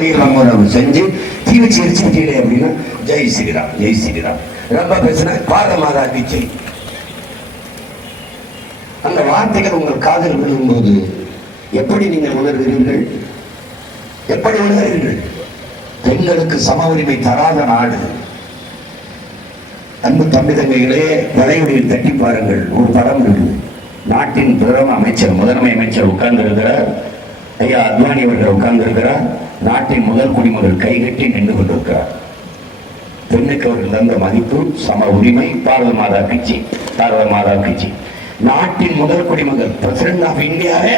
வழியில் செஞ்சு தீ வச்சு எரிச்சுட்டீங்களே அப்படின்னா ஜெய் ஸ்ரீராம் ஜெய் ஸ்ரீராம். ரொம்ப பேசினா பாரதமாதா கி. அந்த வார்த்தைகள் உங்கள் காதல் விழும்போது எப்படி நீங்கள் உணர்கிறீர்கள்? எப்படி உணர்கிறீர்கள்? பெண்களுக்கு சம உரிமை தராத நாடு. அன்பு தம்பி தங்கைகளே, வளைவுடையில் தட்டி பாருங்கள். ஒரு படம் இருக்குது. நாட்டின் பிரதம அமைச்சர், முதன்மை அமைச்சர் உட்கார்ந்து இருக்கிறார். ஐயா அத்வானி அவர்கள் உட்கார்ந்து இருக்கிறார். நாட்டின் முதல் குடிமகள் கைகட்டி நின்று கொண்டிருக்கிறார். பெண்ணுக்கு அவர்கள் தந்த மதிப்பு, சம உரிமை, பாரத மாதா கட்சி, பாரத மாதா கட்சி. நாட்டின் முதல் குடிமகள் பிரசிடென்ட் ஆஃப் இந்தியாவே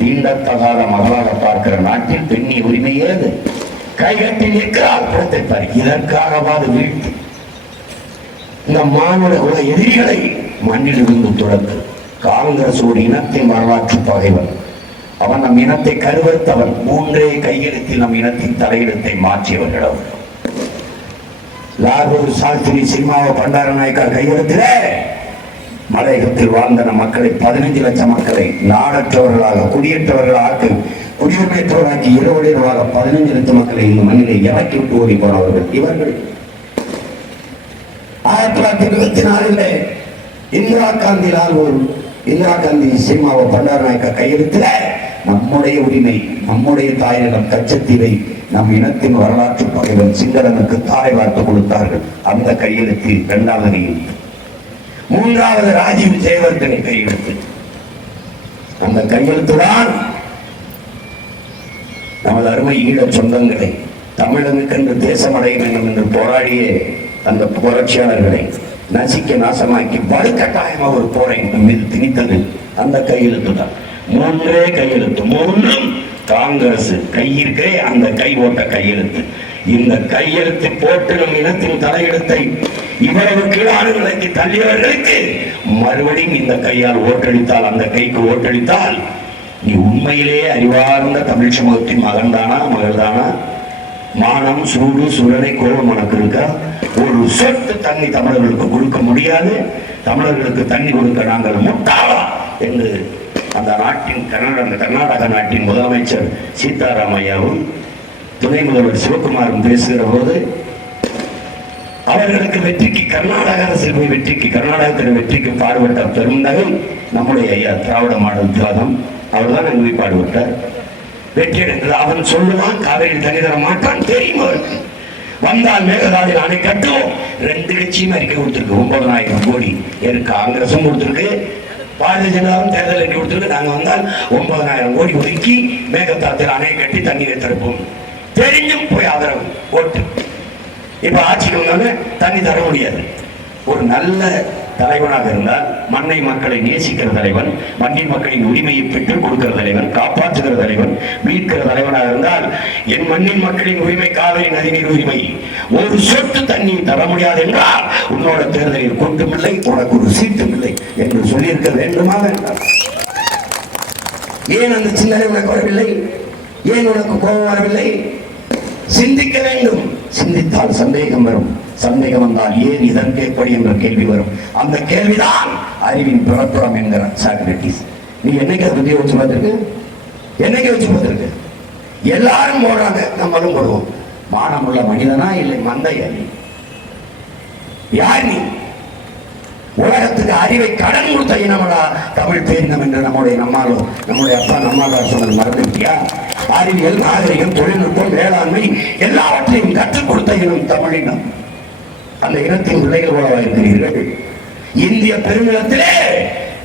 தீண்டத்தகாத மகளாக பார்க்கிற நாட்டில் பெண்ணிய உரிமை ஏது? கைகட்டி நிற்கிறார். புறத்தைப்பார். இதற்காகவாது வீழ்த்து இந்த மாநில உல எதிரிகளை மண்ணிலிருந்து துறந்து. காங்கிரஸ் ஒரு இனத்தின் வரலாற்று பகைவன். அவன் நம் இனத்தை கருவறுத்தவன். மூன்றே கையெழுத்தில் நம் இனத்தின் தலையெழுத்தை மாற்றியவர்கள். லாகூர் சாஸ்திரி சினிமாவை பண்டார நாயக்கா கையெழுத்தில மலையகத்தில் வாழ்ந்த நம் மக்களை 15 லட்சம் மக்களை நாடற்றவர்களாக குடியேற்றவர்களாக குடியுரிமையற்றவர்களாக்கி இரவோடிவாக 15 லட்சம் மக்களை இந்த மண்ணிலை இறக்கி விட்டு ஓடி போனவர்கள் இவர்கள். 1924 இந்திரா காந்தி லாகூர் இந்திரா காந்தி சினிமாவை பண்டார நாயக்கா கையெழுத்தில நம்முடைய உரிமை, நம்முடைய தாயிடம் கச்சத்தீவை நம் இனத்தின் வரலாற்று பகைவன் சிங்களனுக்கு தாரை வார்த்து கொடுத்தார்கள். அந்த கையெழுத்தில் 2வது கையெழுத்து. 3வது ராஜீவ் ஜெயவர்தனை கையெழுத்து. அந்த கையெழுத்துதான் நமது அருமை ஈழ சொந்தங்களை தமிழனுக்கென்று தேசமடைய வேண்டும் என்று போராடிய அந்த புரட்சியாளர்களை நசிக்க நாசமாக்கி வலுக்கட்டாயமாக ஒரு போரை மீது திணித்தது அந்த கையெழுத்து தான். 3 கையெழுத்து. 3ம் காங்கிரஸ் கையிருக்கே அந்த கை ஓட்ட கையெழுத்து. இந்த கையெழுத்து போட்டு நம் இனத்தின் தலையெழுத்தை இவ்வளவு கீழான நிலைக்கு தள்ளியவர்களுக்கு மறுபடியும் இந்த கையால் ஓட்டளித்தால், அந்த கைக்கு ஓட்டளித்தால், நீ உண்மையிலே அறிவார்ந்த தமிழ் சமூகத்தின் மகன்தானா மகள்தானா? மானம் சூடு சுரணை கோபம் உனக்கு இருக்கா? ஒரு சொட்டு தண்ணி தமிழர்களுக்கு கொடுக்க முடியாது. தமிழர்களுக்கு தண்ணி கொடுக்க நாங்கள் முட்டாளா என்று அந்த நாட்டின் கர்நாடக நாட்டின் முதலமைச்சர் சீதாராமையாவும் துணை முதல்வர் சிவகுமாரும் பேசுகிற போது அவர்களுக்கு வெற்றிக்கு கர்நாடக அரசில் போய் வெற்றிக்கு கர்நாடகத்தில் வெற்றிக்கு பாடுபட்ட பெருந்தகை நம்முடைய ஐயா திராவிட மாடல் திலகம். அவர் தான் அங்கே போய் பாடுபட்டார். வெற்றி எடுக்கிறது. அவன் சொல்லுவான் காவிரி தண்ணி தர மாட்டான் தெரியும் அவருக்கு. வந்தால் மேகதாதுவில் அணை கட்டுவோம். 2 கட்சியும் அறிக்கை கொடுத்திருக்கு. 9,000 கோடி காங்கிரசும் கொடுத்திருக்கு, பாரதிய ஜனதாவும் தேர்தல் அறிக்கை கொடுத்திருக்கு. நாங்கள் வந்தால் 9,000 கோடி ஒதுக்கி மேகதாதுவில் அணை கட்டி தண்ணீரை திறப்போம். தெரிஞ்சும் போய் ஆதரவு ஓட்டு. இப்ப ஆட்சிக்கு வந்தாங்க தண்ணி தர முடியாது. ஒரு நல்ல தலைவனாக இருந்தால் மண்ணை மக்களை நேசிக்கிற தலைவன், மண்ணின் மக்களின் உரிமையை பெற்றுக் கொடுக்கிற தலைவன், காப்பாற்றுகிற தலைவன், மீட்கிற தலைவனாக இருந்தால் என் மண்ணின் மக்களின் உரிமை, காவிரி நதிநீர் உரிமை, ஒரு சொட்டு தண்ணி தர முடியாது என்றால் உன்னோட தேர்தலில் கூட்டும் இல்லை, உனக்கு ஒரு சீட்டும் இல்லை என்று சொல்லியிருக்க வேண்டுமா வேண்டாம்? ஏன் அந்த சிந்தனை உனக்கு வரவில்லை? ஏன் உனக்கு கோபம் வரவில்லை? சிந்திக்க வேண்டும். சிந்தித்தால் சந்தேகம் வரும். சந்தேகம் வந்தால் ஏன் இதற்கு எப்படி என்ற கேள்வி வரும். அந்த கேள்விதான் அறிவின் பிறப்புறம் என்கிற சாக்ரட்டிஸ். நீ என்னைக்கு அதை பத்தி யோசிச்சு பார்த்திருக்கு? என்னைக்கு யோசிச்சு பார்த்திருக்கு? எல்லாரும் போடுறாங்க, நம்மளும் போடுவோம். மானமுள்ள மனிதனா இல்லை மந்தையா? யார் நீ? உலகத்துக்கு அறிவை கடன் கொடுத்த இனமடா தமிழ் பேரினம் என்று நம்முடைய அப்பா நம்மால் சொன்னது மறந்துட்டியா? அறிவியல், நாகரிகம், தொழில்நுட்பம், வேளாண்மை எல்லாவற்றையும் கற்றுக் கொடுத்த இனம் தமிழினம். அந்த இனத்தின் பிள்ளைகள் போலவா இருக்கிறீர்கள்? இந்திய பெருநிலத்திலே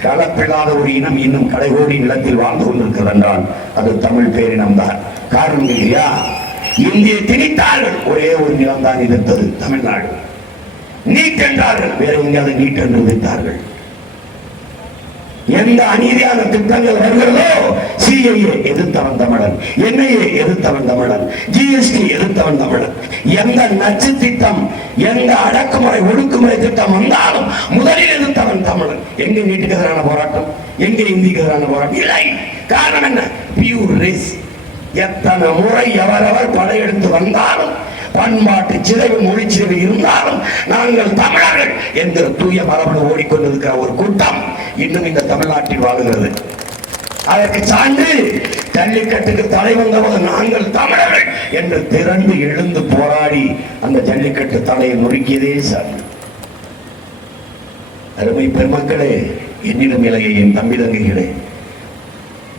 கலப்பில்லாத ஒரு இனம் இன்னும் கடைகோடி நிலத்தில் வாழ்ந்து கொண்டிருக்கிறது என்றால் அது தமிழ் பேரினம் தான். காரணம் இல்லையா? இந்திய திணித்தார்கள். ஒரே ஒரு நிலம் தான் எதிர்த்தது, தமிழ்நாடு. நீட் என்றார்கள், வேற எங்கேயாவது நீட் என்று வித்தார்கள். எந்த அநீதியான திட்டங்கள் வருகிறதோ சிஐஏ எதிர்த்தவன் தமிழன், என்ஐஏ எதிர்த்தவன் தமிழன், ஜிஎஸ்டி எதிர்த்தவன் தமிழன். எந்த நச்சு திட்டம், எந்த அடக்குமுறை ஒடுக்குமுறை திட்டம் வந்தாலும் முதலில் எதிர்த்தவன் தமிழன். எங்க நீட்டுக்கு எதிரான போராட்டம், எங்க இந்திக்கு எதிரான போராட்டம் இல்லை. காரணம் என்ன? Pure race. எத்தனை முறை எவரவர் படையெடுத்து வந்தாலும், பண்பாட்டு சிதைவு, மொழி சிதைவு இருந்தாலும் நாங்கள் தமிழர்கள் என்கிற தூய மரபு ஓடிக்கொண்டிருக்கிற ஒரு கூட்டம் இன்னும் இந்த தமிழ்நாட்டில் வாழுகிறது. அதற்கு சான்று ஜல்லிக்கட்டுக்கு தடை வந்தபோது நாங்கள் தமிழர்கள் என்று திறந்து எழுந்து போராடி அந்த ஜல்லிக்கட்டு தடையை நொறுக்கியதே சான்று. அருமை பெருமக்களே, என்னிடம் இலையை என் தம்பி தங்கைகளே,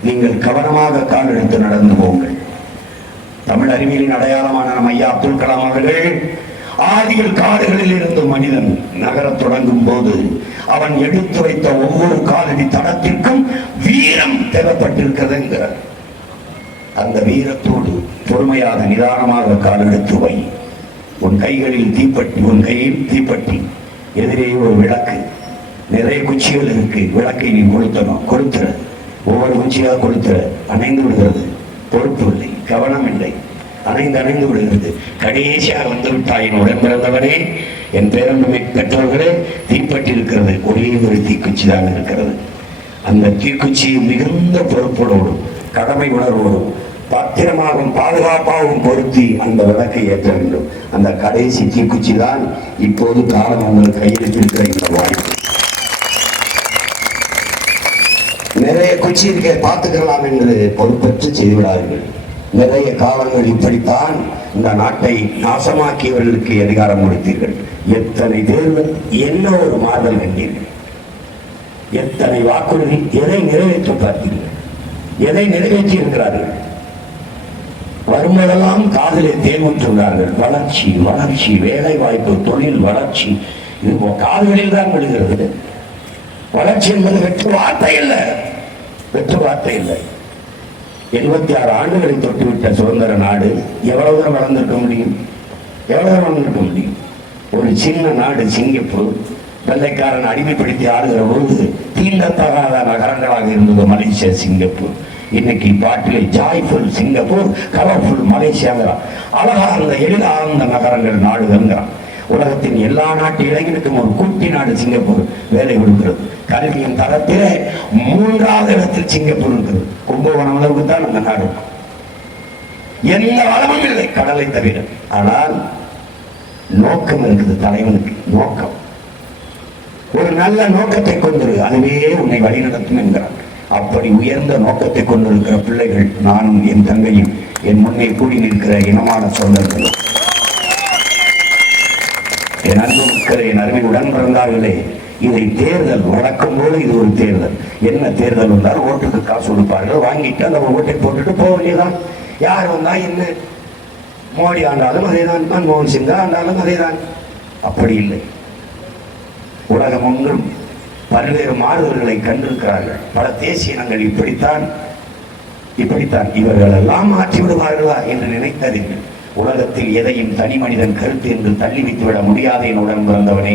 நீங்கள் கவனமாக கால் எடுத்து நடந்து போங்கள். தமிழ் அறிவியலின் அடையாளமான நம் ஐயா அப்துல் கலாம் அவர்கள் ஆதியில் காடுகளில் இருந்து மனிதன் நகரத் தொடங்கும் போது அவன் எடுத்து வைத்த ஒவ்வொரு காலடி தடத்திற்கும் வீரம் தேவைப்பட்டிருக்கிறது என்கிறார். அந்த வீரத்தோடு பொறுமையாக நிதானமாக கால் எடுத்து வை. உன் கைகளில் தீப்பட்டி, உன் கையில் தீப்பட்டி, எதிரே ஒரு விளக்கு, நிறைய குச்சிகள் இருக்கு, விளக்கை நீ கொளுத்துற, ஒவ்வொரு குச்சியாக கொளுத்துற, அணைந்து விடுகிறது, பொறுப்பு இல்லை, கவனம் இல்லை, அணைந்து விடுகிறது. கடைசியாக வந்து விட்டாயின் உடன் பிறந்தவனே, என் பேரன்பை பெற்றவர்களே, தீப்பட்டி இருக்கிறது, ஒரே ஒரு தீக்குச்சி தான் இருக்கிறது. அந்த தீக்குச்சியை மிகுந்த பொறுப்போடும் கடமை உணர்வோடும் பத்திரமாகவும் பாதுகாப்பாகவும் பொருத்தி அந்த விளக்கை ஏற்ற வேண்டும். அந்த கடைசி தீக்குச்சி தான் இப்போது காலம் உங்கள் கையில் இருக்கிற இந்த வாய்ப்பு. நிறைய குச்சி இருக்க பார்த்துக்கலாம் என்று பொறுப்பற்று செய்துவிடார்கள். நிறைய காலங்கள் இப்படித்தான் இந்த நாட்டை நாசமாக்கியவர்களுக்கு அதிகாரம் கொடுத்தீர்கள். எத்தனை தேர்தல், என்ன ஒரு மாறுதல் கண்டீர்கள், எத்தனை வாக்குறுதி, எதை நிறைவேற்ற பார்த்தீர்கள், எதை நிறைவேற்றி இருக்கிறார்கள். வரும்போதெல்லாம் காதலை தேர்வுற்றுள்ளார்கள். வளர்ச்சி வளர்ச்சி, வேலை வாய்ப்பு, தொழில் வளர்ச்சி, இது காதுகளில் தான் விழுகிறது. வளர்ச்சி என்பது வெற்று வார்த்தை இல்லை, வெற்று வார்த்தை இல்லை. 76 ஆண்டுகளை தொட்டுவிட்ட சுதந்திர நாடு எவ்வளவு தூரம் வளர்ந்திருக்க முடியும், எவ்வளவு தூரம் வளர்ந்திருக்க முடியும்? ஒரு சின்ன நாடு சிங்கப்பூர், வெள்ளைக்காரன் அடிமைப்படுத்தி ஆடுகிற பொழுது தீண்டத்தகாத நகரங்களாக இருந்தது மலேசியா, சிங்கப்பூர். இன்னைக்கு பாட்டிலே ஜாய்ஃபுல் சிங்கப்பூர், கலர்ஃபுல் மலேசியாங்கிறான். அழகார்ந்த எழிலார்ந்த நகரங்கள் நாடுகள்ங்கிறான். உலகத்தின் எல்லா நாட்டு இளைஞருக்கும் ஒரு குட்டி நாடு சிங்கப்பூர் வேலை கொடுக்கிறது. கல்வியின் தரத்திலே 3வது இடத்தில் சிங்கப்பூர் இருக்கிறது. கும்பகோணம் அளவுக்கு தான் அந்த நாடு. எந்த வளமும் இல்லை கடலை தவிர. ஆனால் நோக்கம் இருக்குது தலைவனுக்கு. நோக்கம், ஒரு நல்ல நோக்கத்தை கொண்டிரு, அதுவே உன்னை வழிநடத்தும் என்கிறான். அப்படி உயர்ந்த நோக்கத்தை கொண்டிருக்கிற பிள்ளைகள் நானும் என் தங்கையும் என் முன்னே கூடி நிற்கிற இனமான சொந்தங்கள், என் அன்புக்கிற என் அருமை உடன் பிறந்தார்களே. இதை தேர்தல் நடக்கும் போது இது ஒரு தேர்தல். என்ன தேர்தல் வந்தால் ஓட்டுக்கு காசு கொடுப்பார்கள், வாங்கிட்டு அந்த ஓட்டை போட்டுட்டு போக வேண்டியதான். யார் வந்தா என்ன, மோடி ஆண்டாலும் அதேதான், மன்மோகன் சிங்கா ஆண்டாலும் அதேதான். அப்படி இல்லை. உலகம் ஒன்றும் பல்வேறு மாறுதல்களை கண்டிருக்கிறார்கள். பல தேசிய இனங்கள் இப்படித்தான் இவர்கள் எல்லாம் மாற்றி விடுவார்களா என்று நினைத்ததில்லை. உலகத்தில் எதையும் தனி மனிதன் கருத்து என்று தள்ளி வைத்துவிட முடியாது. என்னுடன் பிறந்தவனே,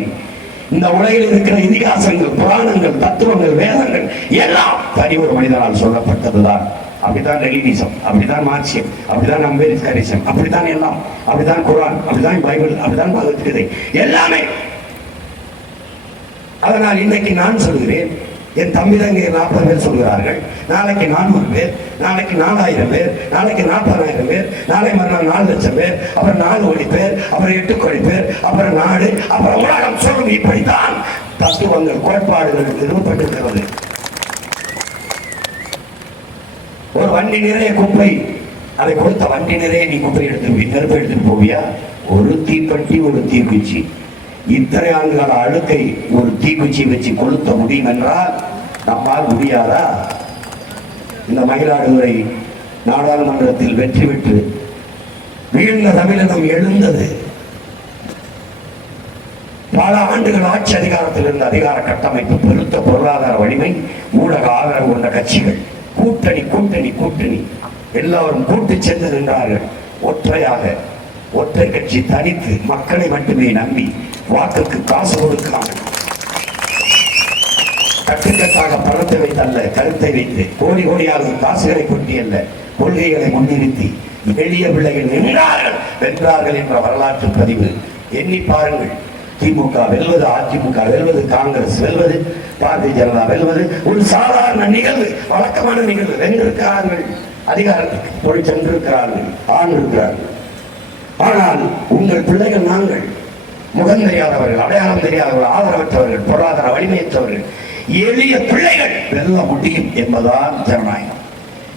இந்த உலகில் இருக்கிற இதிகாசங்கள், புராணங்கள், தத்துவங்கள், வேதங்கள் எல்லாம் தனி ஒரு மனிதனால் சொல்லப்பட்டதுதான். அப்படித்தான் லெனினிசம், அப்படித்தான் மார்க்சியம், அப்படித்தான் அம்பேத்கரிசம், அப்படித்தான் எல்லாம், அப்படித்தான் குர்ஆன், அப்படித்தான் பைபிள், அப்படித்தான் பகவத்கீதை, எல்லாமே. அதனால் இன்னைக்கு நான் சொல்கிறேன், என் தம்பி தங்கை 40 பேர் சொல்கிறார்கள், நாளைக்கு 400 பேர், நாளைக்கு 4000 பேர், நாளைக்கு 40,000 பேர், நாளை மறுநாள் 4 லட்சம் பேர், அப்புறம் 4 கோடி பேர், அப்புறம் 8 கோடி பேர், அப்புறம் நாடு, அப்புறம் உலகம் சொல்லும். இப்படித்தான் தத்துவங்கள், கோட்பாடுகள் நிறுவப்பட்டிருக்கிறது. ஒரு வண்டி நிறைய குப்பை, அதை கொடுத்த வண்டி நிறைய நீ குப்பை நெருப்பை எடுத்துட்டு போவியா? ஒரு தீப்பெட்டி, ஒரு தீக்குச்சி. இத்தனை ஆண்டுகால அழுக்கை ஒரு தீக்குச்சி வச்சு கொளுத்த முடியும் என்றால் நம்மால் முடியாதா? இந்த மயிலாடுதுறை நாடாளுமன்றத்தில் வெற்றி பெற்று வீழ்ந்த தமிழகம் எழுந்தது பல ஆண்டுகள் ஆட்சி அதிகாரத்தில் இருந்த அதிகார கட்டமைப்பு, பெருத்த பொருளாதார வலிமை, ஊடக ஆதரவு கொண்ட கட்சிகள், கூட்டணி கூட்டணி கூட்டணி எல்லாரும் கூட்டு சென்று நின்றார்கள். ஒற்றை கட்சி தனித்து மக்களை மட்டுமே நம்பி வாக்குக்கு காசு கொடுக்காமல் கட்டுக்கட்டாக பணத்தை வைத்தல்ல, கருத்தை வைத்து கோடி கோடியாக காசுகளை கொட்டி அல்ல, கொள்கைகளை முன்னிறுத்தி எளிய பிள்ளைகள் வென்றார்கள் என்ற வரலாற்று பதிவு எண்ணி பாருங்கள். திமுக வெல்வது, அதிமுக வெல்வது, காங்கிரஸ் வெல்வது, பாரதிய ஜனதா வெல்வது ஒரு சாதாரண நிகழ்வு, வழக்கமான நிகழ்வு. வென்றிருக்கிறார்கள், அதிகாரத்துக்கு போய் சென்றிருக்கிறார்கள், ஆண்டிருக்கிறார்கள். ஆனால் உங்கள் பிள்ளைகள் நாங்கள் முகம் தெரியாதவர்கள், அடையாளம் தெரியாதவர்கள், ஆதரவற்றவர்கள், பொருளாதார வலிமையற்றவர்கள், எளிய பிள்ளைகள் வெல்ல முடியும் என்பதுதான் ஜனநாயகம்.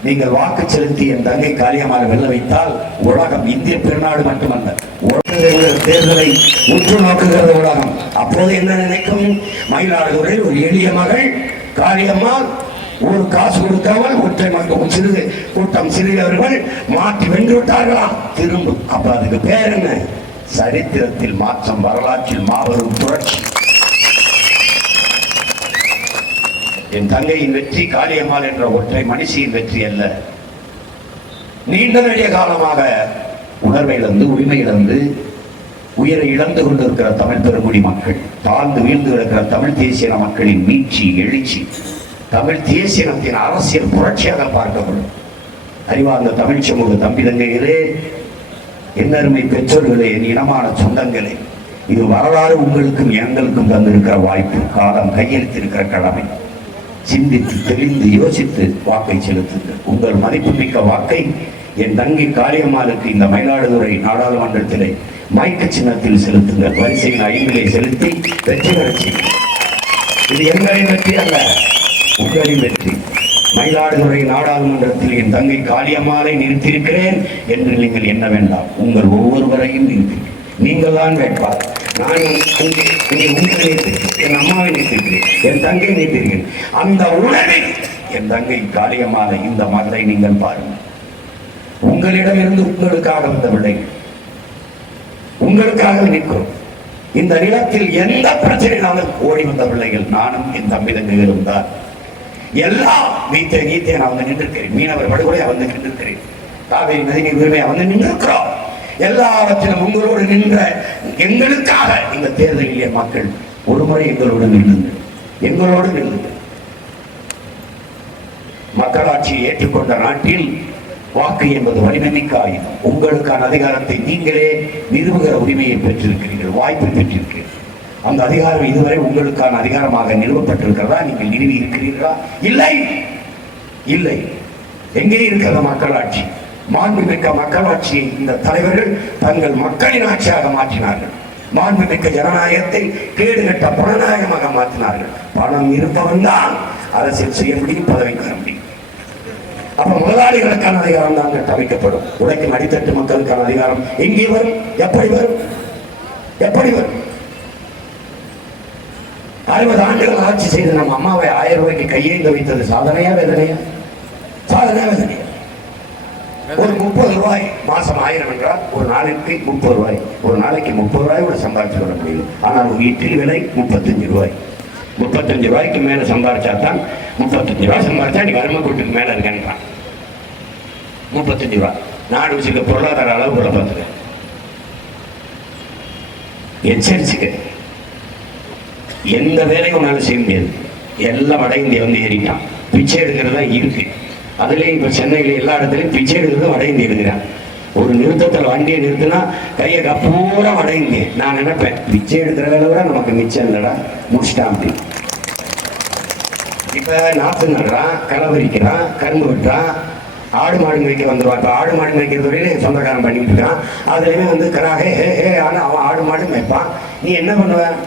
நீங்கள் வாக்கு செலுத்தி என் தங்கை காளியம்மாளை வெல்ல வைத்தால் உலகம் இந்திய பெருநாடு மட்டுமல்ல, தேர்தலை உற்று நோக்குகிறது உலகம். அப்போது என்ன நினைக்கும்? மயிலாடுதுறையில் ஒரு எளிய மகள் காளியம்மாள் ஒரு காசு கொடுக்காமல் ஒற்றை மக்கள் சிறிது கூட்டம் சிறியவர்கள் மாற்றி வென்று விட்டார்களாம். திரும்பும். அப்ப அதுக்கு பேர் என்ன? சரித்திரத்தில் மாற்றம், வரலாற்றில் மாபெரும் புரட்சி. என் தங்கையின் வெற்றி காளியம்மாள் என்ற ஒற்றை மனுஷியின் வெற்றி அல்ல. நீண்ட நெடிய காலமாக உணர்வை இழந்து, உரிமை இழந்து, உயிரை இழந்து கொண்டிருக்கிற தமிழ் பெருங்குடி மக்கள், தாழ்ந்து வீழ்ந்து கிடக்கிற தமிழ் தேசிய மக்களின் மீட்சி, எழுச்சி, தமிழ் தேசியத்தின் அரசியல் புரட்சியாக பார்க்கப்படும். அறிவார்ந்த தமிழ் சமூக தம்பி தங்கைகளே, என்னருமை பெற்றோர்களே, என் இனமான சொந்தங்களே, இது வரலாறு உங்களுக்கும் எங்களுக்கும் தந்திருக்கிற வாய்ப்பு. காலம் கையெழுத்திருக்கிற கடமை. சிந்தித்து தெளிந்து யோசித்து வாக்கை செலுத்துங்கள். உங்கள் மதிப்புமிக்க வாக்கை என் தங்கை காளியம்மாளுக்கு இந்த மயிலாடுதுறை நாடாளுமன்றத்திலே மைக்க சின்னத்தில் செலுத்துங்கள். வரிசையின் 5 செலுத்தி வெற்றி பெறச்சி. இது எங்களின் வெற்றி அல்ல, உங்களின் வெற்றி. மயிலாடுதுறை நாடாளுமன்றத்தில் என் தங்கை காளியம்மாளை நிறுத்தியிருக்கிறேன் என்று நீங்கள் எண்ண வேண்டாம். உங்கள் ஒவ்வொருவரையும் நிறுத்தி நீங்கள் தான் வேட்பார். நான் உங்களை என் அம்மாவை நிறுத்திருக்கிறேன், என் தங்கை நிறுத்திருக்கிறேன். அந்த உணவில் என் தங்கை காளியம்மாளை, இந்த மகளை நீங்கள் பாருங்கள். உங்களிடமிருந்து உங்களுக்காக வந்த பிள்ளைகள், உங்களுக்காக நிற்கும். இந்த நிலத்தில் எந்த பிரச்சனையினாலும் ஓடி வந்த பிள்ளைகள் நானும் என் தம்பி தங்கைகளும் தான். எல்லாம் நீத்தே நான் வந்து நின்றிருக்கிறேன். மீனவர் படுகொலையா வந்து நின்றிருக்கிறேன். காவிரி நதிநீர் உரிமையா வந்து நின்றிருக்கிறோம். எல்லாவற்றிலும் உங்களோடு நின்ற எங்களுக்காக இந்த தேர்தலிலே மக்கள் ஒரு முறை எங்களோடு நின்றுங்கள், எங்களோடு நின்றுங்கள். மக்களாட்சியை ஏற்றுக்கொண்ட நாட்டில் வாக்கு என்பது வலிமைமிக்க ஆயுதம். உங்களுக்கான அதிகாரத்தை நீங்களே நிறுவுகிற உரிமையை பெற்றிருக்கிறீர்கள், வாய்ப்பை பெற்றிருக்கிறீர்கள். அந்த அதிகாரம் இதுவரை உங்களுக்கான அதிகாரமாக நிறுவப்பட்டிருக்கிறதா? நீங்கள் நிறுவி இருக்கிறீர்களா? இல்லை, இல்லை. எங்கே இருக்கிற மக்களாட்சி? மாண்புமிக்க மக்களாட்சியை இந்த தலைவர்கள் தங்கள் மக்களின் ஆட்சியாக மாற்றினார்கள். மாண்புமிக்க ஜனநாயகத்தை கேடுகட்ட புறநாயகமாக மாற்றினார்கள். பணம் இருப்பவன் தான் அரசியல் செய்ய முடியும், பதவிக்கு வர முடியும். அப்ப முதலாளிகளுக்கான அதிகாரம் தான் கட்டமைக்கப்படும். உழைக்கும் அடித்தட்டு மக்களுக்கான அதிகாரம் எங்கே வரும்? எப்படி வரும்? எப்படி வரும்? 60 ஆண்டுகள் ஆட்சி செய்து நம்ம அம்மாவை 1000 ரூபாய்க்கு கையேந்து வைத்தது சாதனையா வேதனையா? சாதனையா வேதனையா? ஒரு 30 ரூபாய் மாசம் 1000 என்றால் ஒரு நாளைக்கு 30 ரூபாய், ஒரு நாளைக்கு 30 ரூபாய் கூட சம்பாதிச்சு கொள்ள முடியும். ஆனால் ஒரு இட்லி விலை 35 ரூபாய். 35 ரூபாய்க்கு மேல சம்பாதிச்சா தான், 35 ரூபாய் சம்பாதிச்சா நீ வறுமை கூட்டுக்கு மேல இருக்கேன்றான். 35 ரூபாய் நாடு வச்சுக்க பொருளாதார அளவு கூட பார்த்துக்க. எச்சரிச்சுக்க. எந்த வேலையும் உன்னால செய்ய முடியாது. எல்லாம் வட இந்தியா வந்து ஏறிட்டான். பிச்சை எடுக்கிறதா இருக்கு. அதுலேயும் இப்போ சென்னையில் எல்லா இடத்துலையும் பிச்சை எடுக்கிறது வட இந்திய எடுக்கிறான். ஒரு நிறுத்தத்தில் வண்டியை நிறுத்தினா கையை கப்பூரா வட இந்திய. நான் நினைப்பேன், பிச்சை எடுக்கிற வேலை விட நமக்கு மிச்சம் இல்லைடா, முடிச்சிட்டான் அப்படி. இப்போ நாற்று நடுறான், களவரிக்கிறான், கரும்பு வெட்டுறான், ஆடு மாடு மேய்க்க வந்துடுவான். இப்போ ஆடு மாடு மேய்க்கிறது வரையில சொந்தக்காரன் பண்ணிட்டு இருக்கான். அதுலேயுமே வந்து கராகே ஆனால் அவன் ஆடு மாடு மேய்ப்பான். நீ என்ன பண்ணுவேன்?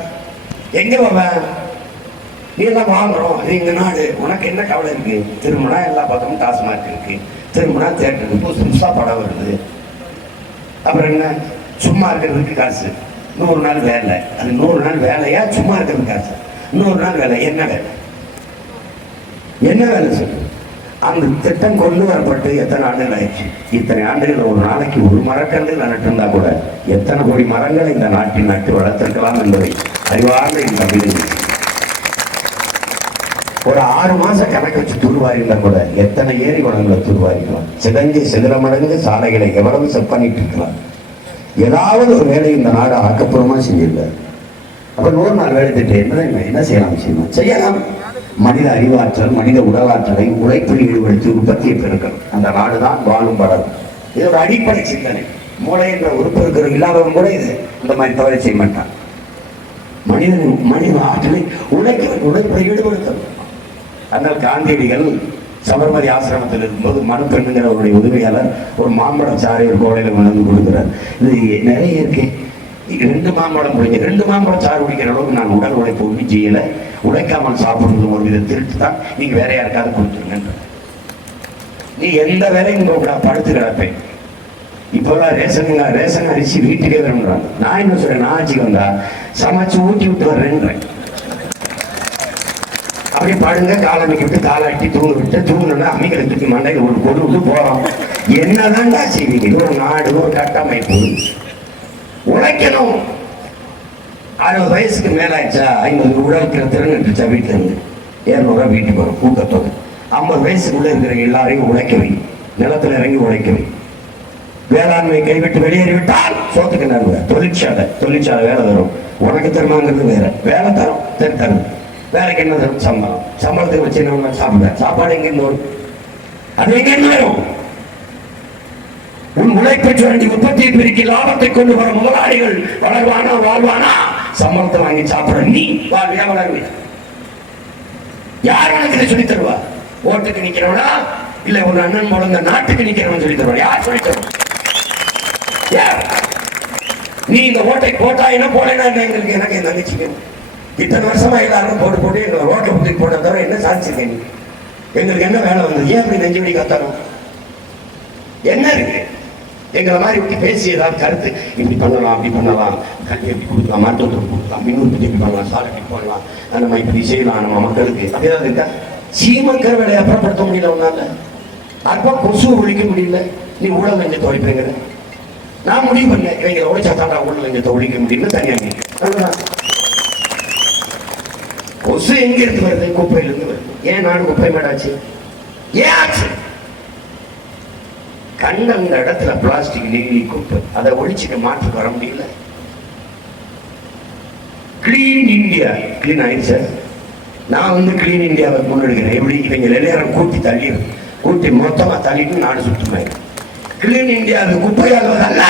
எங்கே போவேன்? நீ எல்லாம் வாங்குறோம், அது எங்க நாடு, உனக்கு என்ன கவலை இருக்கு? திரும்பினா எல்லா பக்கமும் டாஸ்மார்க் இருக்கு, திரும்பினா தேட்டருக்கு புதுசா படம் வருது. அப்புறம் என்ன? சும்மா இருக்கிறதுக்கு காசு. 100 நாள் வேலை. அது 100 நாள் வேலையா? சும்மா இருக்கிறது காசு. 100 நாள் வேலை. என்ன வேலை? என்ன வேலை சொல்லு? அந்த திட்டம் கொண்டு வரப்பட்டு எத்தனை ஆண்டுகள் ஆயிடுச்சு? இத்தனை ஆண்டுகள் ஒரு நாளைக்கு ஒரு மரக்கன்று நட்டுருந்தா கூட எத்தனை கோடி மரங்களை இந்த நாட்டில் நட்டு வளர்த்திருக்கலாம் என்பதை அறிவார்ந்த இந்த தமிழ் ஒரு 6 மாசம் கணக்கு வச்சு தூர்வாரிஇருந்தா கூட எத்தனை ஏரி குளங்களை தூர்வாரிக்கலாம். சிதங்கி சிதிலமடைந்து சாலைகளை எவ்வளவு செட் பண்ணிட்டு இருக்கலாம். ஏதாவது ஒரு வேலை இந்த நாடு ஆக்கப்பூர்வமா செஞ்சிருக்காரு. அப்ப 100 நாள் வேலை திட்டம் என்ன செய்யலாம்? செய்யலாம். மனித அறிவாற்றல், மனித உடலாற்றலை உழைப்பில் ஈடுபடுத்தி உற்பத்தியை பெருக்கணும். அந்த நாடுதான் வாழும் படம். இது ஒரு அடிப்படை சிந்தனை. மூளை என்ற உறுப்பு இருக்கிற இல்லாதவன் கூட இது இந்த மாதிரி தவறை செய்ய மாட்டான். மனித ஆற்றலை உழைப்பை ஈடுபடுத்தணும். அதனால் காந்தியடிகள் சபர்மதி ஆசிரமத்தில் இருக்கும்போது மனு பெண்ணுங்கிற அவருடைய உதவியாளர் ஒரு மாம்பழம் சாரை ஒரு கோடையில் வந்து கொடுக்குறார். இது நிறைய இருக்கு. 2 மாம்பழம் முடிஞ்சு 2 மாம்பழம் சாறு குடிக்கிற அளவுக்கு நான் உடல் உழைப்பு ஒன்றும் செய்யலை. உழைக்காமல் சாப்பிடுறது ஒரு வித திருட்டு தான். நீங்க வேற யாருக்காவது கொடுத்துருங்க. நீ எந்த வேலையும் போகக்கூடாது, படுத்து கிடப்பேன். இப்பெல்லாம் ரேஷன் அரிசி வீட்டுக்கே வரணுறாங்க. நான் என்ன சொல்றேன், நான் ஆட்சிக்கு வந்தா சமைச்சு ஊட்டி விட்டு வர்றேன்றேன். அப்படி பாடுங்க, காலமைக்கு விட்டு காலாட்டி தூங்க விட்டு தூங்கணும்னா அமைக்கிற தூக்கி மண்டையில் ஒரு கொண்டு விட்டு போறோம். என்னதான் செய்வீங்க? இது ஒரு நாடு, ஒரு கட்டமைப்பு. உழைக்கணும். 60 வயசுக்கு மேலாச்சா 50 உழைக்கிற திறன் இருந்துச்சா வீட்டுல இருந்து 200 ரூபாய் வீட்டுக்கு வரும் ஊக்கத்தொகை. 50 வயசுக்குள்ள இருக்கிற எல்லாரையும் உழைக்கவை, நிலத்துல இறங்கி உழைக்கவை. வேளாண்மை கைவிட்டு வெளியேறிவிட்டால் சோத்துக்கு நடுவ தொழிற்சாலை வேலை தரும். உனக்கு தருமாங்கிறது வேற, வேலை தரும் தரும். வேலைக்கு என்ன தரும்? சம்பளத்துக்கு வச்சு என்ன சாப்பிடுவேன். சாப்பாடு எங்க இருந்து வரும்? அது எங்க இருந்து வரும்? உன் உழைப்பை சுரண்டி உற்பத்தியை பெருக்கி லாபத்தை கொண்டு வர முதலாளிகள் வளர்வானா வாழ்வானா? சம்பளத்தை வாங்கி சாப்பிட நீ வாழ்வியா வளர்வியா? யார் உனக்கு இதை சொல்லி தருவா? ஓட்டுக்கு நிக்கிறவனா இல்ல ஒரு அண்ணன் போல இந்த நாட்டுக்கு நிக்கிறவன் சொல்லி தருவா? யார் சொல்லி தருவா? நீ இந்த ஓட்டை போட்டாயினா போலேன்னா எங்களுக்கு எனக்கு என் தங்கச்சிக்கு இத்தனை வருஷமா எல்லாரும் போட்டு எங்களை ரோட்டை புத்தி போட்ட தவிர என்ன சாதிச்சிருக்கேன்? நீ எங்களுக்கு என்ன வேலை வந்தது? ஏன் அப்படி நெஞ்சு வடி காத்தணும்? என்ன இருக்கு? எங்களை மாதிரி விட்டு பேசி ஏதாவது கருத்து இப்படி பண்ணலாம், அப்படி பண்ணலாம், கல்வி எப்படி கொடுக்கலாம், மருத்துவத்துக்கு கொடுக்கலாம், மின் உற்பத்தி எப்படி பண்ணலாம், சாலை எப்படி பண்ணலாம், நம்ம இப்படி செய்யலாம் நம்ம மக்களுக்கு அப்படியாவது இருக்கா? சீமக்கர் வேலையை அப்புறப்படுத்த முடியல உன்னால. அப்ப கொசு ஒழிக்க முடியல. நீ ஊழல் லஞ்சத்தை ஒழிப்பீங்கிற. நான் முடிவு பண்ணேன், இவங்களை ஒழிச்சா தாண்டா ஊழல் லஞ்சத்தை ஒழிக்க முடியும்னு தனியாக. அதுதான் கொசு எங்க இருந்து வருது? குப்பையில இருந்து வருது. ஏன் நாடு குப்பை மேடாச்சு? ஏன் ஆச்சு? கண்ட இடத்துல பிளாஸ்டிக் நெகிழி குப்பை, அதை ஒழிச்சுட்டு மாற்றுக்கு வர முடியல. கிளீன் இந்தியா கிளீன் ஆயிடுச்சு. நான் கிளீன் இந்தியாவை முன்னெடுக்கிறேன். எப்படி? இவங்க எல்லாரும் கூட்டி மொத்தமா தள்ளிட்டு நாடு சுத்தமாயிடும். கிளீன் இந்தியா அது குப்பையாகுவதல்ல.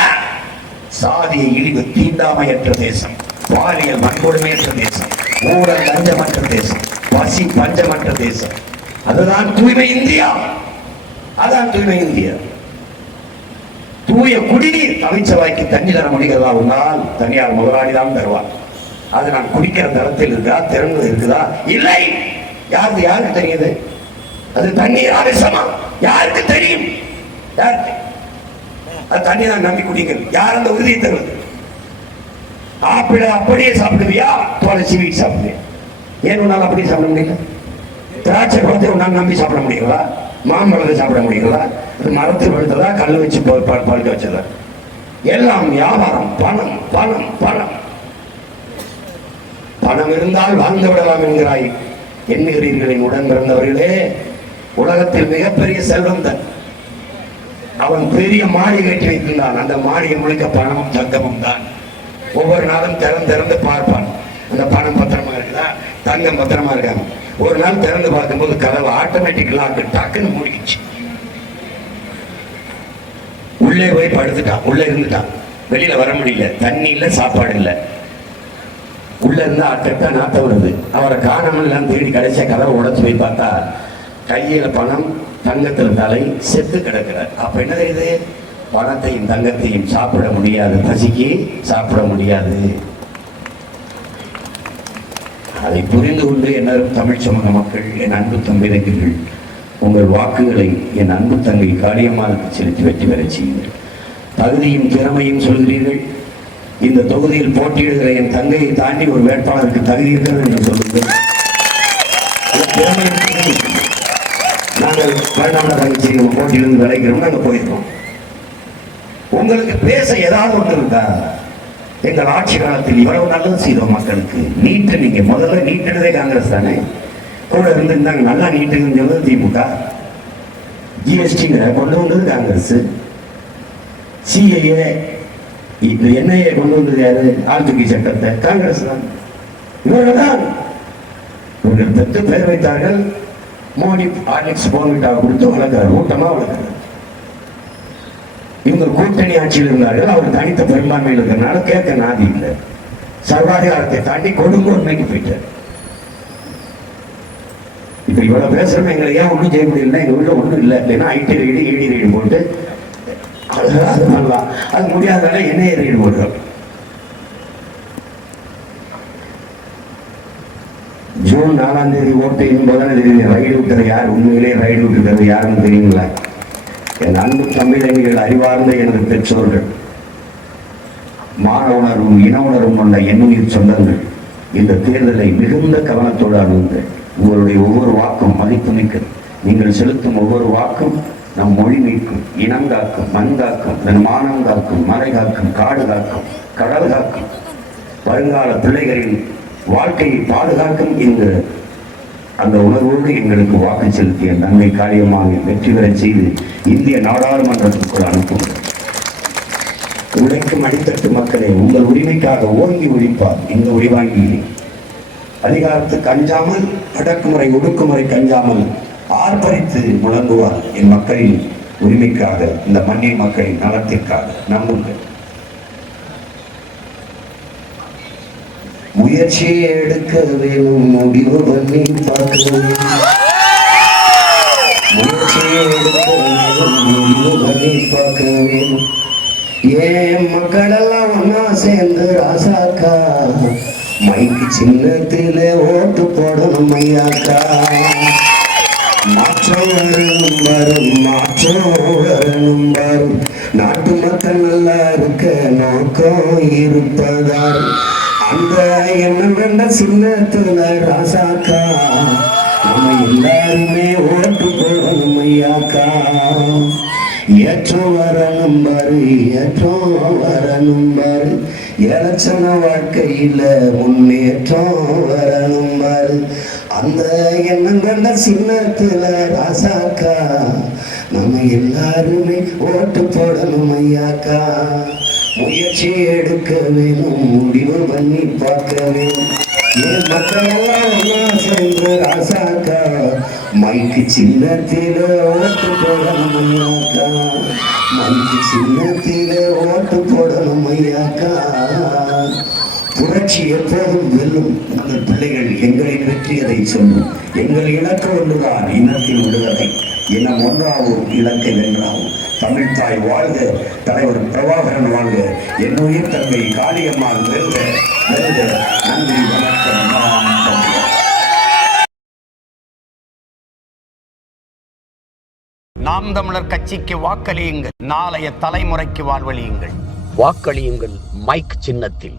சாதிய இழிவு தீண்டாமையற்ற தேசம், பாலியல் வன்கொடுமையற்ற தேசம், ஊழல் லஞ்சமற்ற தேசம், பசி பஞ்சமற்ற தேசம். அதுதான் தூய்மை இந்தியா. அதான் தூய்மை இந்தியா. தூய குடிநீர் அமைச்சவாய்க்கு தண்ணி தர முடிகிறதா? உன்னால் தனியார் முதலாளி தான் தருவார். அது நான் குடிக்கிற தரத்தில் இருக்கா, திறந்து இருக்குதா? இல்லை. யாருக்கு தெரியுது? அது தண்ணீர் ஆவேசமா? யாருக்கு தெரியும்? யாருக்கு? அது தண்ணி தான் நம்பி குடிக்கிறது. யார் அந்த உறுதியை தருவது? ஆப்பிள அப்படியே சாப்பிடுவியா, துளசி வீட்டு சாப்பிடுவியா? ஏன் உன்னால் அப்படியே சாப்பிட முடியல? திராட்சை பழத்தை உன்னால் நம்பி சாப்பிட முடியுங்களா? மாம்பழத்தை சாப்பிட முடியுங்களா? அது மரத்தில் விழுந்ததா, கல் வச்சு பழுக்க வச்சதா? எல்லாம் வியாபாரம். பணம் பணம் பணம். பணம் இருந்தால் வாழ்ந்து விடலாம் என்கிறாய். எண்ணுகிறீர்களின் உடன் பிறந்தவர்களே, உலகத்தில் மிகப்பெரிய செல்வந்தன். அவன் பெரிய மாடி கட்டி வைத்திருந்தான். அந்த மாடியை முழுக்க பணமும் தங்கமும் தான். ஒவ்வொரு நாளும் திறந்து பார்ப்பான். அந்த பணம் பத்திரமா இருக்குதா, தங்கம் பத்திரமா இருக்காங்க. ஒரு நாள் திறந்து பார்க்கும்போது கதவு ஆட்டோமேட்டிக் லாக் டக்குன்னு மூடிக்கிச்சு. உள்ளே போய் படுத்துட்டான். உள்ள இருந்துட்டான். வெளியில வர முடியல. தண்ணி இல்ல, சாப்பாடு இல்ல. உள்ள இருந்தா அட்டா நாத்த வருது. அவரை காணாமல் தேடி கடைசியா கதவை உடச்சு போய் பார்த்தா கையில பணம், தங்கத்துல தலை, செத்து கிடக்கிறார். அப்ப என்ன தெரியுது? பணத்தையும் தங்கத்தையும் சாப்பிட முடியாது, பசிக்கு சாப்பிட முடியாது. அதை புரிந்து கொண்டு என்ன தமிழ் சமூக மக்கள், என் அன்பு தம்பிகள், உங்கள் வாக்குகளை என் அன்பு தங்கை காளியம்மாளுக்கு செலுத்தி வெற்றி பெற செய்யுங்கள். தகுதியும் திறமையும் சொல்கிறீர்கள். இந்த தொகுதியில் போட்டியிடுகிற என் தங்கையை தாண்டி ஒரு வேட்பாளருக்கு தகுதி இருக்கிறது என்று சொல்லுங்கள். நாங்கள் வேண்டாம் தங்கச்சி போட்டியிலிருந்து விளைக்கிறோம், நாங்கள் போயிருக்கோம். உங்களுக்கு பேச ஏதாவது ஒன்று இருக்கா? எங்கள் ஆட்சி காலத்தில் இவ்வளவு நல்லது செய்தோம் மக்களுக்கு. நீட்டு நீங்க முதல்ல நீட்டுறதே காங்கிரஸ் தானே. கூட இருந்திருந்தாங்க. நல்லா நீட்டுங்கிறது திமுக. ஜிஎஸ்டிங்கிற கொண்டு வந்தது காங்கிரஸ். சிஏஏ இது என்ஐஏ கொண்டு வந்தது யாரு? ஆழ்துக்கி சட்டத்தை காங்கிரஸ் தான். இவர்கள் தான் இவர்கள் பெற்று பெயர் வைத்தார்கள். மோடி ஆர்லிக்ஸ் போன்விட்டாவை கொடுத்து வளர்க்கிறார், ஊட்டமா வளர்க்கிறார். இவங்க கூட்டணி ஆட்சியில் இருந்தார்கள். அவர் தனித்த பெரும்பான்மையில் இருக்கிறனால கேட்க நாதி இல்லை. சர்வாதிகாரத்தை தாண்டி கொடுங்கோன்மைக்கு போயிட்டார். இப்ப இவ்வளவு பேசுறோம். எங்களை ஏன் ஒன்றும் செய்ய முடியல? எங்க வீட்டுல ஒன்றும் இல்லை. இல்லைன்னா ஐடி ரைடு, இடி ரைடு போட்டு அது பண்ணலாம். அது முடியாதனால என்ஐஏ ரைடு போடுறோம். ஜூன் 4ஆம் தேதி ஓட்டு என்பதான தெரியும். ரைடு விட்டது யார், உண்மையிலே ரைடு விட்டுறது யாருன்னு தெரியுங்களா? என் அன்பு தமிழர்கள், அறிவார்ந்த எனது பெற்றோர்கள், மான உணர்வும் இன உணர்வும் கொண்ட என்னுயிர் சொந்தங்கள், இந்த தேர்தலை மிகுந்த கவனத்தோடு அணுகுங்கள். உங்களுடைய ஒவ்வொரு வாக்கும் மதிப்புமிக்கது. நீங்கள் செலுத்தும் ஒவ்வொரு வாக்கும் நம் மொழி மீட்கும், இனம் காக்கும், மண் காக்கும், மானம் காக்கும், மலை காக்கும், காடு காக்கும், கடல் காக்கும், வருங்கால பிள்ளைகளின் வாழ்க்கையை பாதுகாக்கும் என்கிற அந்த உணர்வோடு எங்களுக்கு வாக்கு செலுத்திய நன்மை காரியமாக வெற்றி பெற செய்து இந்திய நாடாளுமன்றத்திற்குள் அனுப்புங்கள். உழைக்கும் அடித்தட்டு மக்களே, உங்கள் உரிமைக்காக ஓங்கி ஒழிப்பார் இந்த உரிவாங்கியிலே. அதிகாரத்துக்கு அஞ்சாமல், அடக்குமுறை ஒடுக்குமுறை கஞ்சாமல் ஆர்ப்பரித்து முழங்குவார் என் மக்களின் உரிமைக்காக, இந்த மண்ணின் மக்களின் நலத்திற்காக. நம்புங்கள். முயற்சி எடுக்க வேணும், முடிவு பண்ணி பார்க்க வேணும். முயற்சி எடுக்க வேணும், முடிவு பண்ணி பார்க்க வேணும். ஏன் மக்களெல்லாம் ஒன்னா சேர்ந்து ராசாக்கா மைக்கு சின்னத்தில ஓட்டு போடணும் ஐயாக்கா. மாற்றம் வரணும் வரும், மாற்றம் வரணும் வரும். நாட்டு மக்கள் நல்லா இருக்க நோக்கம் இருப்பதால் அந்த எண்ணம் கண்ட சின்னத்துல ராசாக்கா நம்ம எல்லாருமே ஓட்டு போடணும் ஐயாக்கா. ஏற்றம் வரணும் பாரு, ஏற்றம் வரணும் பாரு. எலட்சண வாழ்க்கையில முன்னேற்றம் வரணும் பாரு. அந்த எண்ணம் கண்ட சின்னத்துல ராசாக்கா நம்ம எல்லாருமே ஓட்டு போடணும் ஐயாக்கா. முயற்சி எடுக்க வேணும், முடிவு பண்ணி பார்க்க வேணும். என் மக்கள் எல்லாம் சேர்ந்து ராசாக்கா மைக்கு சின்னத்தில ஓட்டு போடணும் ஐயாக்கா. மைக்கு சின்னத்தில ஓட்டு போடணும் ஐயாக்கா. புரட்சி எப்போதும் வெல்லும். உங்கள் பிள்ளைகள் எங்களின் வெற்றி அதை சொல்லும். எங்கள் இலக்கு ஒன்றுதான், இனத்தின் விடுதலை. இனம் ஒன்றாவும் இலக்கை வென்றாவும். தமிழ் தாய் வாழ்க, தலைவர் பிரபாகரன் வாழ்க, என்னுயிர் தங்கை காளியம்மாள் வெல்க வெல்க. நன்றி, வணக்கம். நாம் தமிழர் கட்சிக்கு வாக்களியுங்கள், நாளைய தலைமுறைக்கு வாழ்வழியுங்கள். வாக்களியுங்கள் மைக் சின்னத்தில்.